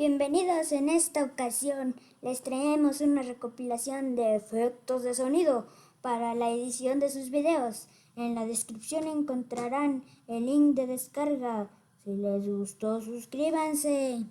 Bienvenidos, en esta ocasión les traemos una recopilación de efectos de sonido para la edición de sus videos. En la descripción encontrarán el link de descarga. Si les gustó, suscríbanse.